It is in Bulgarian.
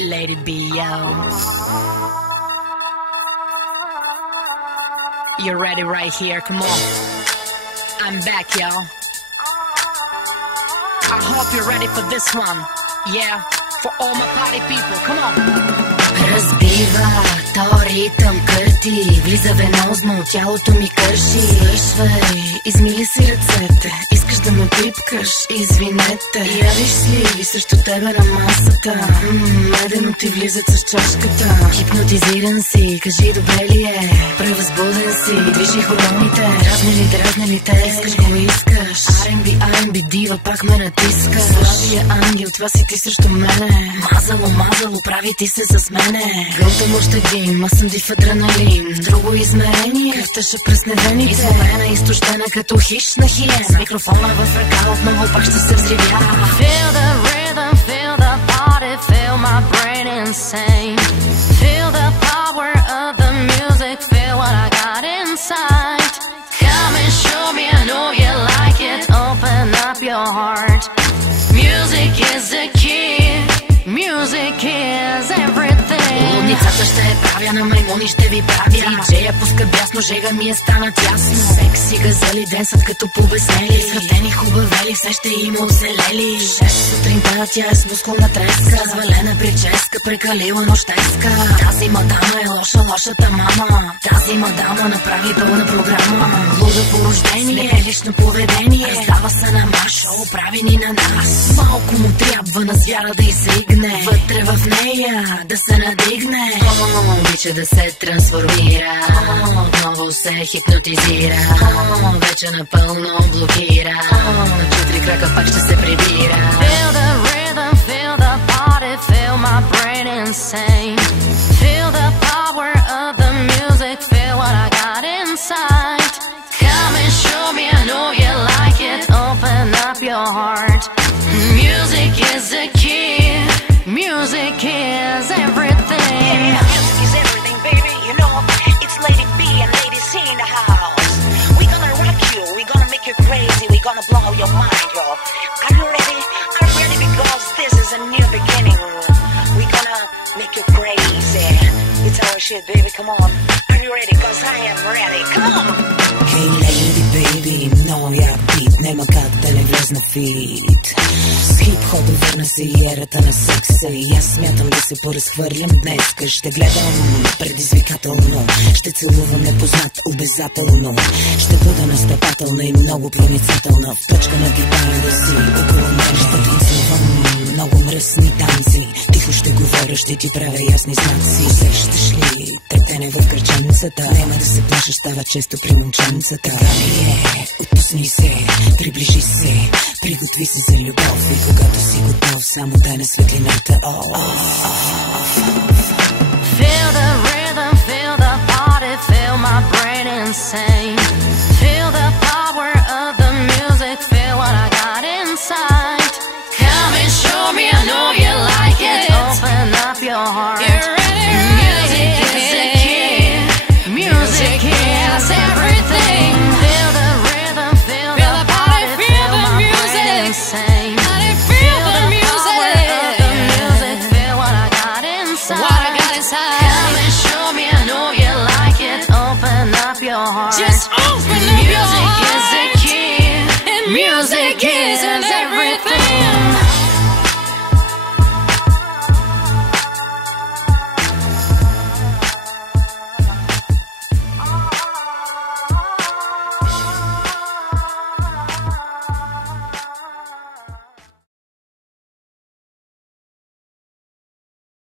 Lady B, yo. You're ready right here, come on. I'm back, yo. I hope you're ready for this one. Yeah, for all my party people, come on. Разбива, то ритъм кърти, влиза венозно, тялото ми кърши. Свършвай, измили си ръцете, искаш да ме пипкаш, извинете. Явиш си срещу тебе на масата, медено ти влизат с чашката. Хипнотизиран си, кажи добре ли е, превъзбуден си, движи хормоните, дразни ли те, искаш го искаш. R&B дива пак ме натиска, слабия ангел, това си ти срещу мене. Мазало, прави ти се с мене. Гълта мощадим, аз съм див адреналин. Друго измерение, кръвта ще пръсне вените. Изморена, изтощена като хищ на хиена. С микрофона в ръка отново пак ще се взривя. Feel the rhythm, feel the party, feel my brain insane. Feel the power of the music, feel what I got inside. Come and show me, I know you like it, open up your heart. Music is the key, music is everything. Лудницата ще е правя, на маймуни ще ви правя. Диджея пуска бясно, жега ми е стана тясно. Секси газели, денсът като побеснели. Светени хубавели, все ще има оцелели. 6 сутринта, тя е с мускулна треска. Свалена прическа, прекалила нощеска. Тази мадама е лошата мама. Тази мадама направи пълна програма. Луда по рождение, лично поведение. Раздава се на шоу, прави ни на нас. Малко му трябва на звяра да изригне. Вътре в нея да се надигне. Обича да се трансформира. Отново се хипнотизира. Вече напълно блокира. На 4 крака пак ще се прибира. Feel the rhythm, feel the party, feel my brain insane. Feel the power of the music, feel what I got inside. Come and show me, I know you like it, open up your heart. Music is the key, music is everything. Yeah, music is everything, baby, you know. It's Lady B and Lady C in the house. We're gonna rock you, we're gonna make you crazy, we're gonna blow your mind, yo. Are you ready? I'm ready because this is a new beginning. We're gonna make you crazy. It's our shit, baby, come on. Are you ready? Cause I am ready, come on. Hey lady baby, много як бит, нема как да не влезна фит. С хип-хоп върна се и ерата на секса. И аз смятам да се поразхвърлям днеска. Ще гледам предизвикателно, ще целувам непознат обязателно. Ще бъда настъпателна и много проницателна. В точка на гитара да си около мен ще танцувам много мръсни танци. Тихо ще говоря, ще ти правя ясни знаци. Усещаш ли трептене в гърчаницата? Няма да се плаша, става често при момченцата. Така ли е? Отпусни се, приближи се, приготви се за любов. И когато си готов, само дай на светлината. Feel the rhythm, feel the party, feel my brain insane. Feel the power of the music, feel what I got inside. Come and show me, I know you like it, open up your heart. Music is the key, music is everything. Feel the rhythm, feel the party, feel my brain insane. Feel the power of the music, feel what I got inside. Come and show me, I know you like it, open up your heart. Just open up your heart.